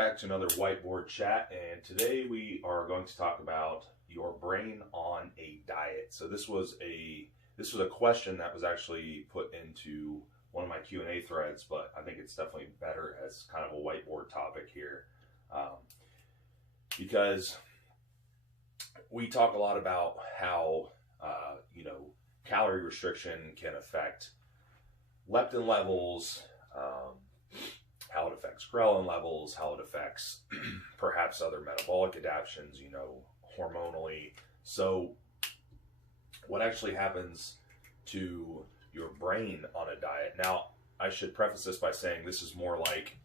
back to another whiteboard chat, and today we are going to talk about your brain on a diet. So this was a question that was actually put into one of my Q&A threads, but I think it's definitely better as kind of a whiteboard topic here, because we talk a lot about how calorie restriction can affect leptin levels, how it affects ghrelin levels, how it affects perhaps other metabolic adaptations, hormonally. So what actually happens to your brain on a diet? Now, I should preface this by saying this is more like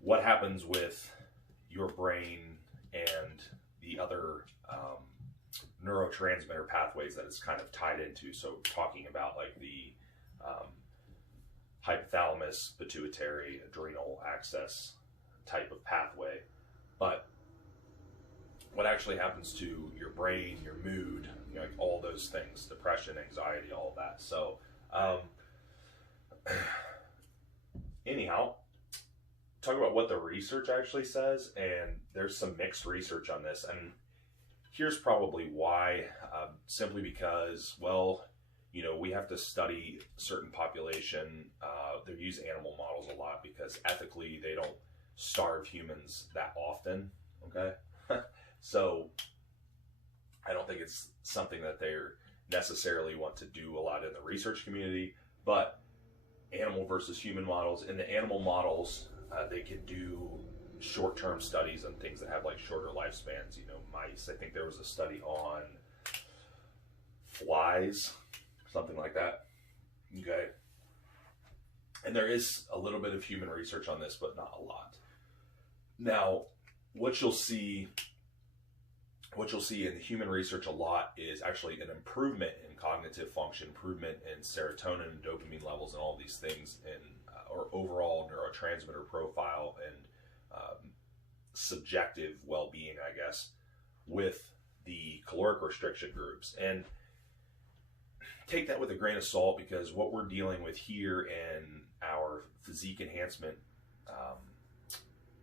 what happens with your brain and the other neurotransmitter pathways that it's kind of tied into. So talking about like the hypothalamus, pituitary, adrenal axis type of pathway. But what actually happens to your brain, your mood, like all those things, depression, anxiety, all of that. So anyhow, talk about what the research actually says, and there's some mixed research on this, and here's probably why. Simply because, well, we have to study certain population. They use animal models a lot because ethically they don't starve humans that often, okay? So I don't think it's something that they necessarily want to do a lot in the research community, but animal versus human models. In the animal models, they can do short-term studies on things that have like shorter lifespans, mice. I think there was a study on flies, something like that, okay? And there is a little bit of human research on this, but not a lot. Now, what you'll see in the human research a lot is actually an improvement in cognitive function, improvement in serotonin and dopamine levels, and all these things in or overall neurotransmitter profile and subjective well-being, I guess, with the caloric restriction groups. And take that with a grain of salt, because what we're dealing with here in our physique enhancement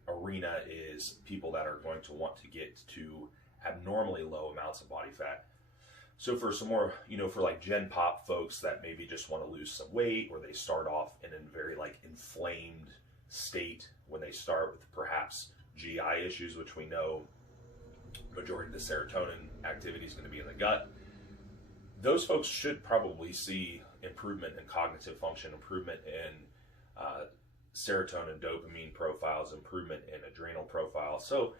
arena is people that are going to want to get to abnormally low amounts of body fat. So for some more, for like Gen Pop folks that maybe just want to lose some weight, or they start off in a very like inflamed state when they start with perhaps GI issues, which we know majority of the serotonin activity is going to be in the gut. Those folks should probably see improvement in cognitive function, improvement in serotonin, dopamine profiles, improvement in adrenal profiles. So,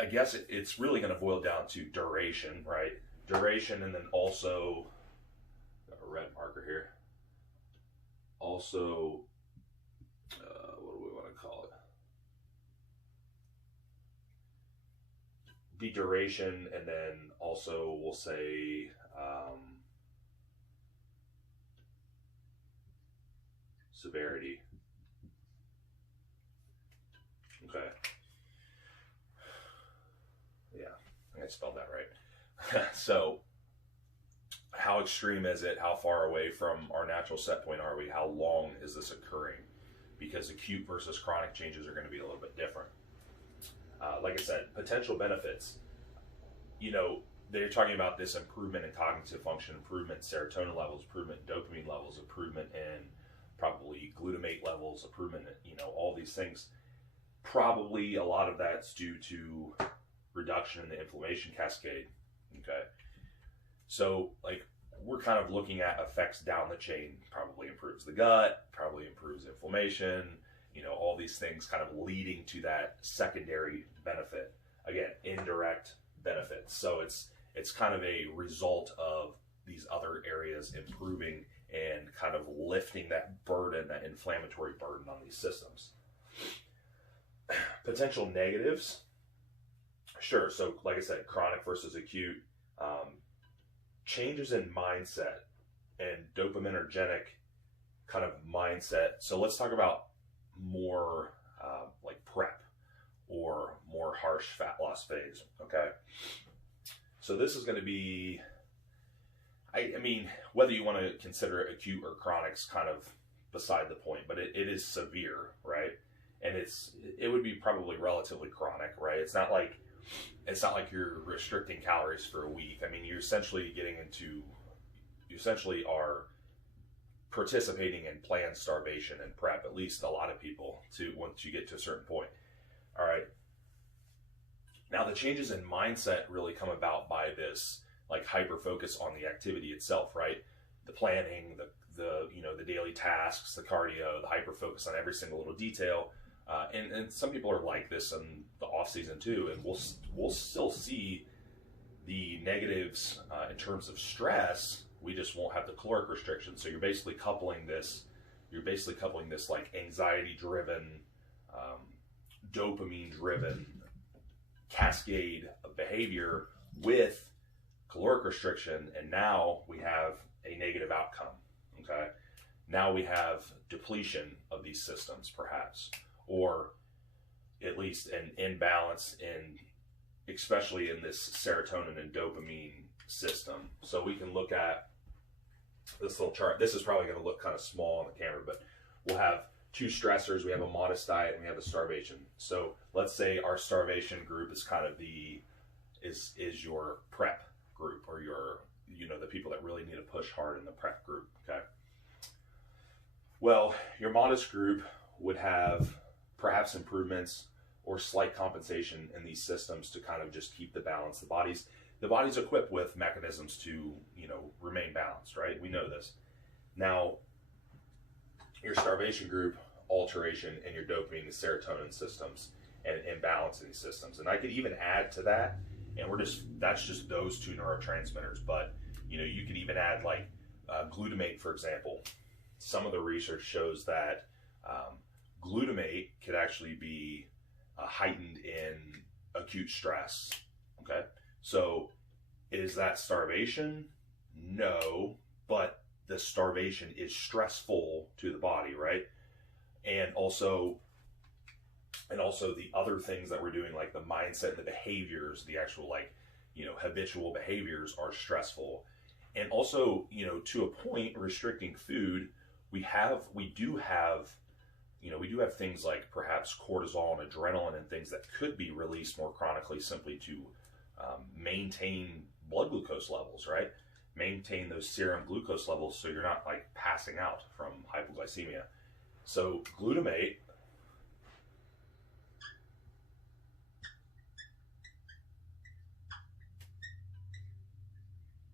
I guess it's really going to boil down to duration, right? Duration, and then also, got a red marker here. Also, what do we want to call it? The duration, and then also we'll say severity. Okay. Yeah, I spelled that right. So, how extreme is it? How far away from our natural set point are we? How long is this occurring? Because acute versus chronic changes are going to be a little bit different. Like I said, potential benefits. They're talking about this improvement in cognitive function, improvement in serotonin levels, improvement in dopamine levels, improvement in probably glutamate levels, improvement in, all these things. Probably a lot of that's due to reduction in the inflammation cascade, okay? So, like, we're kind of looking at effects down the chain. Probably improves the gut, probably improves inflammation, all these things kind of leading to that secondary benefit. Again, indirect benefits. So it's kind of a result of these other areas improving and kind of lifting that burden, that inflammatory burden on these systems. Potential negatives. Sure, so like I said, chronic versus acute. Changes in mindset and dopaminergic kind of mindset. So let's talk about more like prep or more harsh fat loss phase, okay? So this is going to be, I mean, whether you want to consider it acute or chronic is kind of beside the point, but it is severe, right? and it would be probably relatively chronic, right? It's not like you're restricting calories for a week. I mean, you essentially are participating in planned starvation and prep, at least a lot of people, to once you get to a certain point. All right. Now the changes in mindset really come about by this like hyper focus on the activity itself, right? The planning, the daily tasks, the cardio, the hyper focus on every single little detail. And some people are like this in the off season too, and we'll still see the negatives in terms of stress. We just won't have the caloric restriction. So you're basically coupling this like anxiety driven, dopamine driven cascade of behavior with caloric restriction, and now we have a negative outcome. Okay, now we have depletion of these systems, perhaps, or at least an imbalance especially in this serotonin and dopamine system. So we can look at this little chart. This is probably going to look kind of small on the camera, but we'll have two stressors. We have a modest diet and we have a starvation. So let's say our starvation group is kind of is your prep group, or your, the people that really need to push hard in the prep group. Okay. Well, your modest group would have perhaps improvements or slight compensation in these systems to kind of just keep the balance. The body's equipped with mechanisms to, remain balanced, right? We know this. Now, your starvation group, alteration in your dopamine and serotonin systems and imbalance in these systems. And I could even add to that, and that's just those two neurotransmitters. But, you could even add like glutamate, for example. Some of the research shows that glutamate could actually be heightened in acute stress. Okay, so is that starvation? No, but the starvation is stressful to the body, right? And also the other things that we're doing, like the mindset, the behaviors, the actual habitual behaviors are stressful. And also, to a point, restricting food, we do have things like perhaps cortisol and adrenaline and things that could be released more chronically simply to maintain blood glucose levels, right? Maintain those serum glucose levels so you're not like passing out from hypoglycemia. So glutamate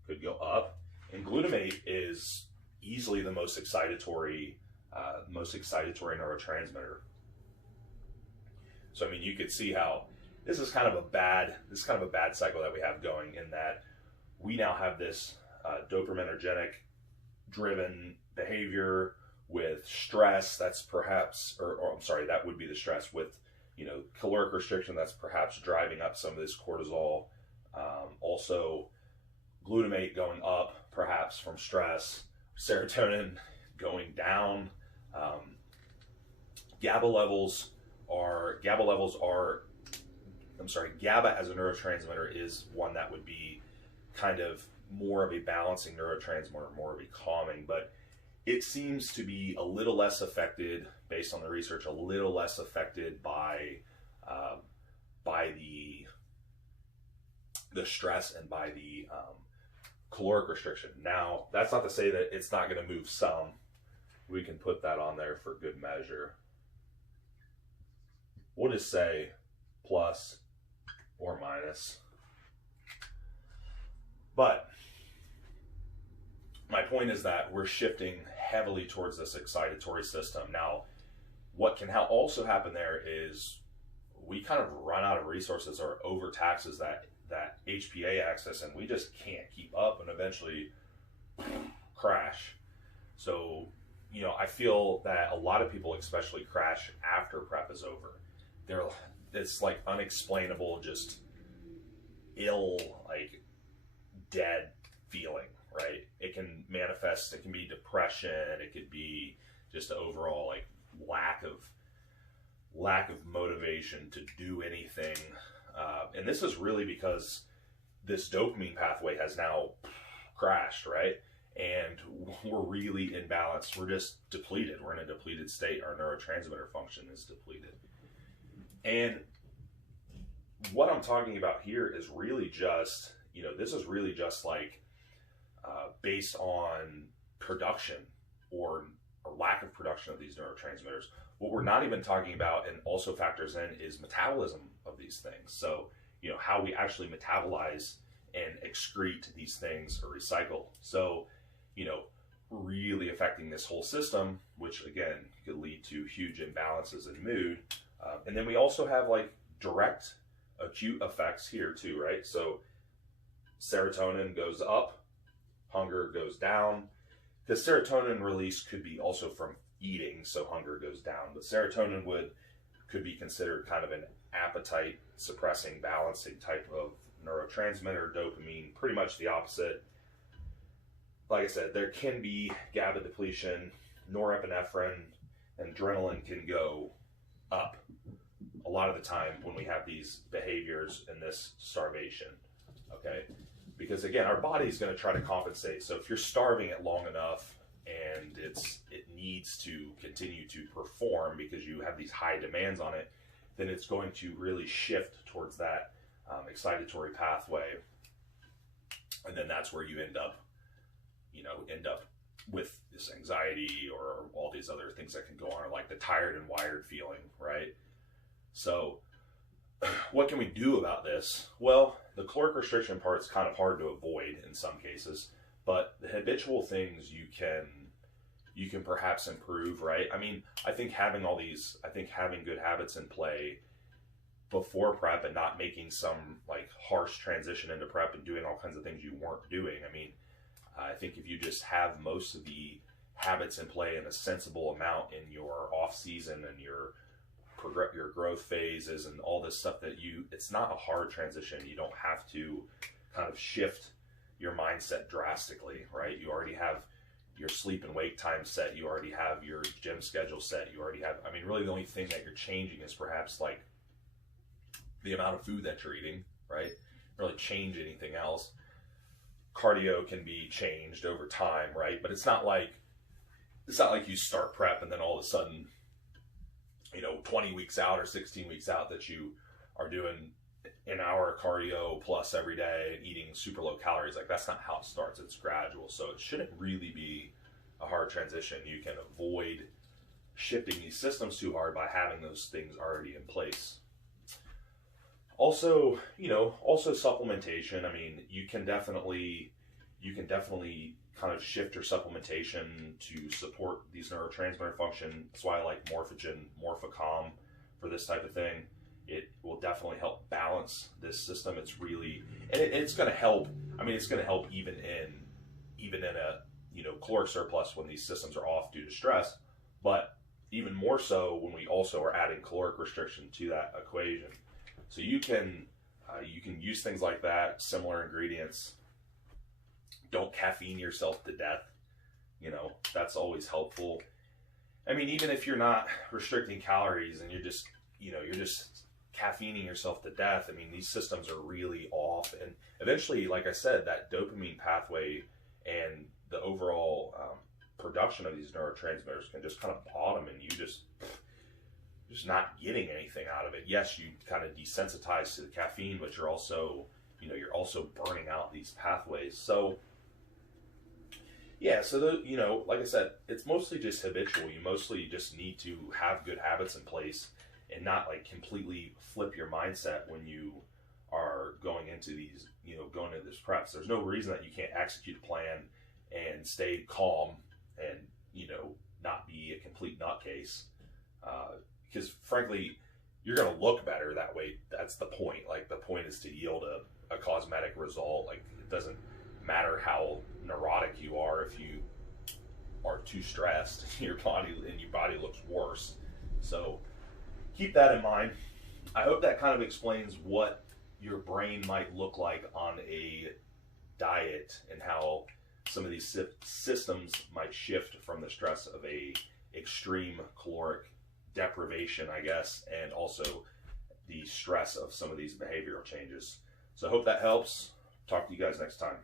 could go up, and glutamate is easily the most excitatory neurotransmitter. So I mean, you could see how this is kind of a bad cycle that we have going, in that we now have this dopaminergic driven behavior with stress that's perhaps, that would be the stress with, caloric restriction that's perhaps driving up some of this cortisol. Also glutamate going up perhaps from stress, serotonin going down. GABA as a neurotransmitter is one that would be kind of more of a balancing neurotransmitter, more of a calming, but it seems to be a little less affected, based on the research, by the stress and by the caloric restriction. Now, that's not to say that it's not going to move some. We can put that on there for good measure. We'll just say plus or minus. But my point is that we're shifting heavily towards this excitatory system. Now, what can also happen there is we kind of run out of resources or overtaxes that HPA axis, and we just can't keep up and eventually crash. So, I feel that a lot of people especially crash after prep is over. It's like unexplainable, just ill, like dead feeling, right? It can manifest, it can be depression, it could be just overall like lack of motivation to do anything. And this is really because this dopamine pathway has now crashed, right? and we're really imbalanced. We're just depleted. We're in a depleted state. Our neurotransmitter function is depleted. And what I'm talking about here is really just, this is really just like based on production or lack of production of these neurotransmitters. What we're not even talking about and also factors in is metabolism of these things. So, how we actually metabolize and excrete these things or recycle. So, really affecting this whole system, which again could lead to huge imbalances in mood. And then we also have like direct acute effects here too, right? So serotonin goes up, hunger goes down. The serotonin release could be also from eating, so hunger goes down. But serotonin could be considered kind of an appetite suppressing, balancing type of neurotransmitter. Dopamine, pretty much the opposite. Like I said, there can be GABA depletion, norepinephrine, and adrenaline can go up a lot of the time when we have these behaviors and this starvation, okay? Because again, our body is going to try to compensate. So if you're starving it long enough and it needs to continue to perform because you have these high demands on it, then it's going to really shift towards that excitatory pathway. And then that's where you end up with this anxiety or all these other things that can go on, like the tired and wired feeling, right? So what can we do about this? Well, the caloric restriction part is kind of hard to avoid in some cases, but the habitual things you can perhaps improve, right? I mean, I think having good habits in play before prep and not making some like harsh transition into prep and doing all kinds of things you weren't doing. I mean, I think if you just have most of the habits in play in a sensible amount in your off season and your growth phases and all this stuff it's not a hard transition. You don't have to kind of shift your mindset drastically, right? You already have your sleep and wake time set. You already have your gym schedule set. You already have, really the only thing that you're changing is perhaps like the amount of food that you're eating, right? Really change anything else. Cardio can be changed over time, right? But it's not like you start prep and then all of a sudden, 20 weeks out or 16 weeks out that you are doing an hour cardio plus every day and eating super low calories. Like that's not how it starts. It's gradual. So it shouldn't really be a hard transition. You can avoid shifting these systems too hard by having those things already in place. Also, supplementation. I mean, you can definitely kind of shift your supplementation to support these neurotransmitter function. That's why I like Morphogen, Morphicom for this type of thing. It will definitely help balance this system. It's really, and it's going to help. It's going to help even in a caloric surplus when these systems are off due to stress, but even more so when we also are adding caloric restriction to that equation. So you can use things like that, similar ingredients. Don't caffeine yourself to death. That's always helpful. Even if you're not restricting calories and you're just caffeining yourself to death, these systems are really off. And eventually, like I said, that dopamine pathway and the overall production of these neurotransmitters can just kind of bottom, and you just not getting anything out of it. Yes, you kind of desensitize to the caffeine, but you're also burning out these pathways. So yeah, so like I said, it's mostly just habitual. You mostly just need to have good habits in place and not like completely flip your mindset when you are going into these, this preps. There's no reason that you can't execute a plan and stay calm and, not be a complete nutcase. Because frankly, you're going to look better that way. That's the point. Like the point is to yield a cosmetic result. Like it doesn't matter how neurotic you are. If you are too stressed, your body looks worse. So keep that in mind. I hope that kind of explains what your brain might look like on a diet and how some of these systems might shift from the stress of a extreme caloric deprivation, I guess, and also the stress of some of these behavioral changes. So I hope that helps. Talk to you guys next time.